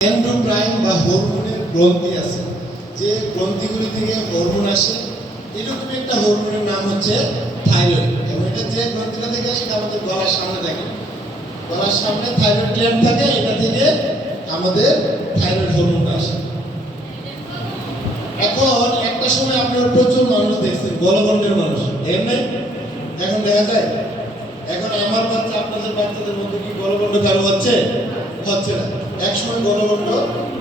Endocrine বা হরমোনের গ্রন্থি আছে, যে গ্রন্থিগুলি থেকে হরমোন আসে। এরকম একটা হরমোনের নাম হচ্ছে থাইরয়েড। এবং এটা যে গ্রন্থিটা থেকে আসে, এটা আমাদের গলার সামনে থাকে। গলার সামনে থাইরয়েড গ্ল্যান্ড থাকে, এটা থেকে আমাদের থাইরয়েড হরমোনটা আসে। এখন একটা সময় আপনারা প্রচুর মানুষ দেখছেন, গলগণ্ডের মানুষ, এমনি এখন দেখা যায়। এখন আমার বাচ্চা আপনাদের বাচ্চাদের মধ্যে কি গলগণ্ড কারো হচ্ছে না। একসময় গলগণ্ড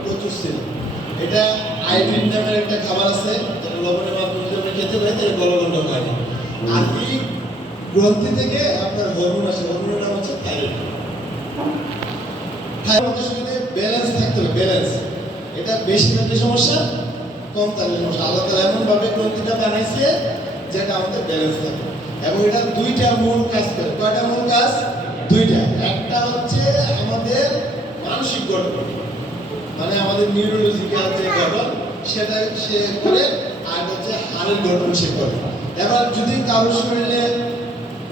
প্রচুর ছিল। এটা আয়োডিন নামের একটা খাবার আছে, যেটা লবণের মাধ্যমে যদি খেতে পারি তাহলে গলগণ্ড হয় না। আর এই গ্রন্থি থেকে আপনার হরমোন আসে, হরমোনের নাম হচ্ছে থাইরয়েড। থাইরয়েডের সাথে ব্যালেন্স থাকতে হবে, ব্যালেন্স। এটা বেশি থাকলে সমস্যা, কম থাকলে সমস্যা। আল্লাহ তাআলা এমন ভাবে গ্রন্থিটা বানাইছে যেটা আমাদের ব্যালেন্স থাকে। এবং এটা দুইটা মূল কাজ করে। কয়টা মূল কাজ? দুইটা। একটা হচ্ছে আমাদের মানসিক গঠন, মানে আমাদের নিউরোলজিক্যাল যে গঠন সেটা সে করে, আর হচ্ছে হাড়ের গঠন সে করে। এবার যদি কারোর শরীরে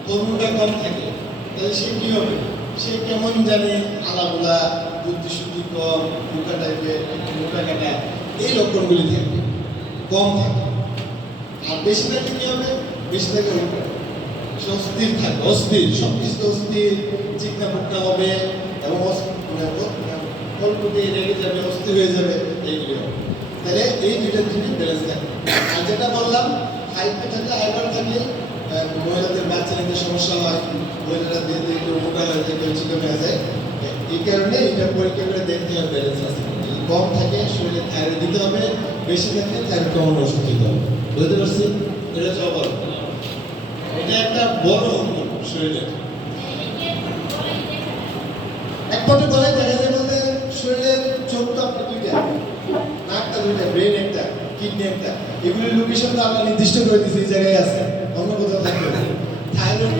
হরমোনটা কম থাকে তাহলে সে কি হবে? সে কেমন জানি আলাবুলা, বুদ্ধিশুদ্ধি কম, মুখা টাইপের, মুখা কাটা, এই লক্ষণগুলি থাকবে, কম থাকে। আর বেশি থাকলে কি হবে? বেশি থাকলে অস্থির থাকবে, অস্থির, সবকিছু অস্থির, চিকনা পুকনা হবে এবং রেগে যাবে, অস্থির হয়ে যাবে, এইগুলি হবে। তাহলে এই দুইটা জিনিস ব্যালেন্স থাকে। আর যেটা বললাম, হাইপার থাকলে, হাইপার থাকলে মহিলাদের বাচ্চা নিতে সমস্যা হয়, মহিলারা ধীরে ধীরে একটু মোটা হয়ে যায়, কেউ চিকন হয়ে যায়। এই কারণে এটা পরীক্ষা করে দেখতে হবে ব্যালেন্স আছে। কম থাকে শরীরে থাইরয়েড দিতে হবে, বেশি থাকলে থাইরয়েড কমানোর ওষুধ দিতে হবে। বুঝতে পারছি? এটা জবাব। এটা একটা বড় হরমোন শরীরে। একমাত্র গলায় দেখা যায় বলতে শরীরের চোখ তো আপনার দুইটা, নাকটা দুইটা, ব্রেন একটা, কিডনি একটা। এগুলির লোকেশন তো আমরা নির্দিষ্ট করে দিচ্ছি, এই জায়গায় আছে, অন্য কোথাও থাকবে না। থাইরয়েড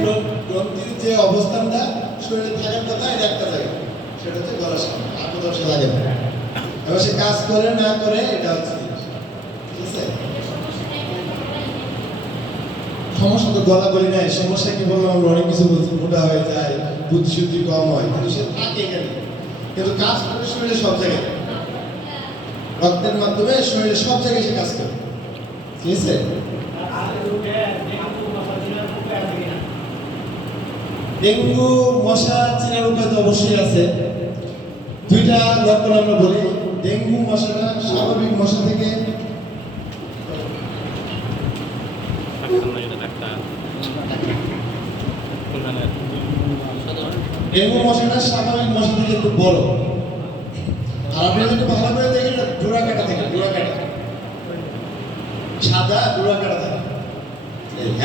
গ্রন্থির যে অবস্থানটা শরীরে থাকার কথা, এটা একটা জায়গা, সেটা হচ্ছে গলার সামনে, আর কোথাও সে লাগে না। এবার সে কাজ করে না করে, এটা হচ্ছে ঠিক আছে। সমস্যা তো গলা বলি নাই, সমস্যা কি বললাম? আমরা অনেক কিছু বলছি, মোটা হয়ে যায়, বুদ্ধিশুদ্ধি কম হয়, কিন্তু সে থাকে এখানে, কিন্তু কাজ করে শরীরে সব জায়গায়, রক্তের মাধ্যমে শরীরে সব জায়গায় সে কাজ করে। ঠিক আছে? ডেঙ্গু মশা চেনার উপায় তো অবশ্যই আছে। দুইটা লক্ষণ আমরা বলি। ডেঙ্গু মশাটা স্বাভাবিক মশা থেকে, ডেঙ্গু মশাটা স্বাভাবিক মশা থেকে একটু বড়। আর আপনি যদি ভালো করে দেখেন, ডোরা কাটা থাকে, ডোরা কাটা, সাদা ডোরা কাটা থাকে,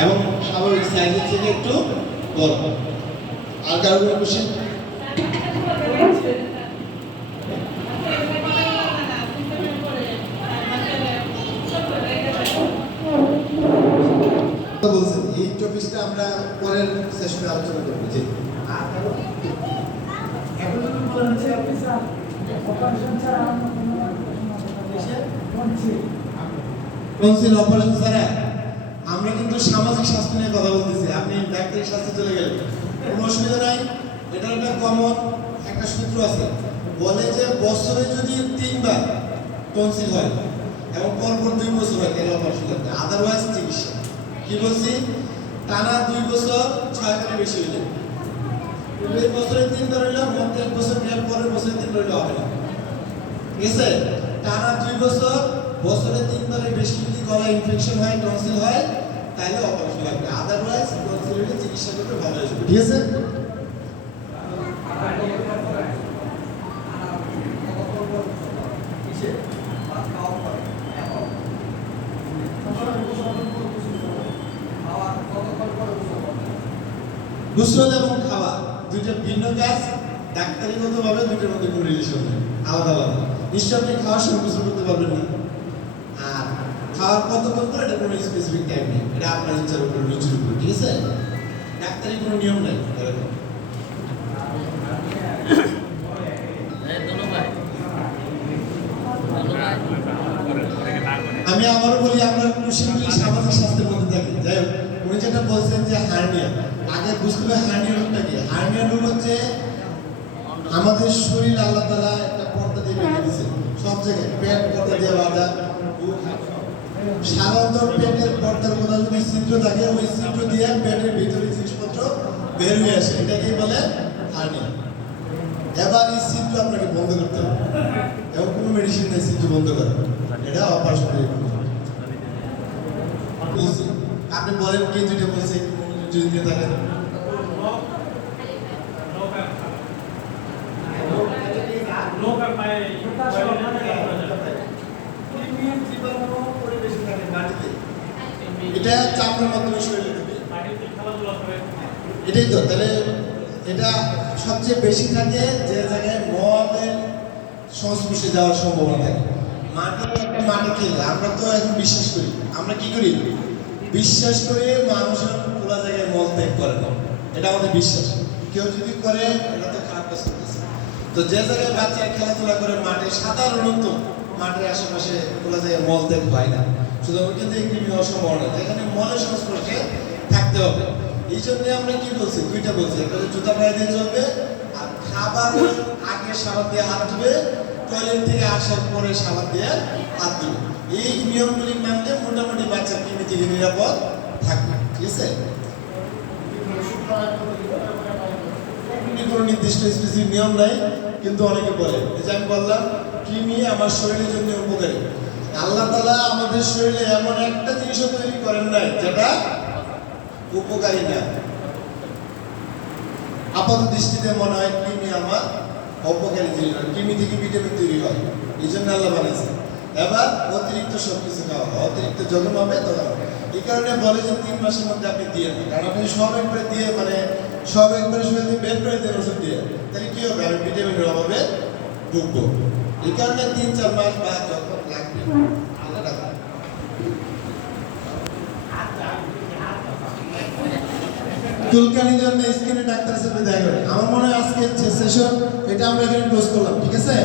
এবং স্বাভাবিক সাইজের থেকে একটু বড়। আর কারো কোনো কোশ্চেন? বলছেন এই টপিকটা আমরা পরের সেশনে আলোচনা করব। জি, টনসিল অপারেশন ছাড়া আমরা কিন্তু সামাজিক স্বাস্থ্য নিয়ে কথা বলতেছি। আপনি ডাক্তারি স্বাস্থ্যে চলে গেলেন, কোনো অসুবিধা নাই। এটা একটা কমন একটা সূত্র আছে, বলে যে বছরে যদি 3 বার টনসিল হয় এবং পরপর 2 বছর হয়, তাহলে অপারেশন করতে, আদারওয়াইজ চিকিৎসা। কি বলছি? টানা 2 বছর 6 বারের বেশি হয়ে যাবে। এই বছরে 3 বার হইলো, মধ্যে 1 বছর গ্যাপ, পরের বছরে 3 বার হইলো হবে না। ঠিক আছে? টানা 2 বছর, বছরে 3 বারের বেশি যদি গলা ইনফেকশন হয়, টনসিল হয়, তাহলে অপারেশন লাগবে। আদারওয়াইজ টনসিল হলে চিকিৎসা করতে ভালো হয়ে যাবে। ঠিক আছে? গোসল এবং খাওয়া দুইটা ভিন্ন কাজ। ডাক্তারিগতভাবে দুইটার মধ্যে কোনো রিলেশন নেই, আলাদা আলাদা। নিশ্চয় আপনি খাওয়ার সময় গোসল করতে পারবেন না, আর খাওয়ার কতক্ষণ পর এটা কোনো স্পেসিফিক টাইম নেই, এটা আপনার ইচ্ছার উপর, রুচির উপর। ঠিক আছে? ডাক্তারি কোনো নিয়ম নাই। আমি আবারও বলি, আমরা সিম্পলি সামাজিক স্বাস্থ্যের মধ্যে থাকি। যাই হোক, উনি যেটা বলছেন যে হার্নিয়া, আগে বুঝতে হবে হার্নিয়া রোগটা কি। হার্নিয়া রোগ হচ্ছে আমাদের শরীর আল্লাহ তাআলা একটা পর্দা দিয়ে জায়গায় পেট পর্দা দিয়ে বাঁধা, সাধারণত পেটের পর্দার কোথাও যদি ছিদ্র থাকে ওই ছিদ্র দিয়ে পেটের ভিতরে জিনিসপত্র বের হয়ে আসে, এটাকেই বলে হার্নিয়া। এবার এই ছিদ্র আপনাকে বন্ধ করতে হবে, এবং কোনো মেডিসিন নেই ছিদ্র বন্ধ করে, এটা অপারেশন করে বলছি। আপনি বলেন কে যেটা বলছে, যদি নিয়ে থাকেন এটা চামড়ার মাধ্যমে শরীরে ঢুকে, এটাই তো। তাহলে এটা সবচেয়ে বেশি থাকে যে জায়গায় মলের সংস্পর্শে যাওয়ার সম্ভাবনা থাকে। মাটি একটা মাটি খেলে আমরা তো এখন বিশ্বাস করি, আমরা কি করি, বিশ্বাস করে মানুষের খোলা জায়গায় মল ত্যাগ করে না, এটা আমাদের বিশ্বাস। কেউ যদি করে এটা তো খারাপ কাজ করতেছে। তো যে জায়গায় বাচ্চারা খেলাধুলা করে মাঠে, সাধারণত মাঠের আশেপাশে খোলা জায়গায় মল ত্যাগ হয় না, শুধু কিন্তু এই কৃমি হওয়ার সম্ভাবনা, যেখানে মলের সংস্পর্শে থাকতে হবে। এই জন্য আমরা কি বলছি, দুইটা বলছি, একটা জুতা পায়ে দিয়ে চলবে, আর খাবারের আগে সাবান দিয়ে হাত ধুবে, টয়লেট থেকে আসার পরে সাবান দিয়ে হাত দিবে। এই নিয়মগুলি মানলে মোটামুটি বাচ্চা কৃমি থেকে নিরাপদ থাকবে, ঠিক আছে? কোনো নির্দিষ্ট স্পেসিফিক নিয়ম নাই, কিন্তু অনেকে বলে, এই যে আমি বললাম কৃমি আমার শরীরের জন্য উপকারী। আল্লাহ তাআলা আমাদের শরীরে এমন একটা জিনিসও তৈরি করেন নাই যেটা উপকারী না। আপাত দৃষ্টিতে মনে হয় কৃমি আমার অপকারী জিনিস, কৃমি থেকে ভিটামিন তৈরি হয়, এই জন্য আল্লাহ বানাইছে। এবার অতিরিক্ত সবকিছু খাওয়া, অতিরিক্ত যখন হবে তখন হবে। এই কারণে বলে যে 3 মাসের মধ্যে আপনি দিয়ে দেন, কারণ আপনি সব একবারে দিয়ে সব একবারে শরীর থেকে বের করে দেন ওষুধ দিয়ে, তাহলে কি হবে, আমি ভিটামিনের অভাবে ঢুকবো। এই কারণে 3-4 মাস বা যখন লাগবে আল্লাহ রাখবে। চুলকানির জন্য স্কিনের ডাক্তারের সাথে দেখা করে। আমার মনে হয় আজকে সেশন এটা আমরা এখানে ক্লোজ করলাম, ঠিক আছে?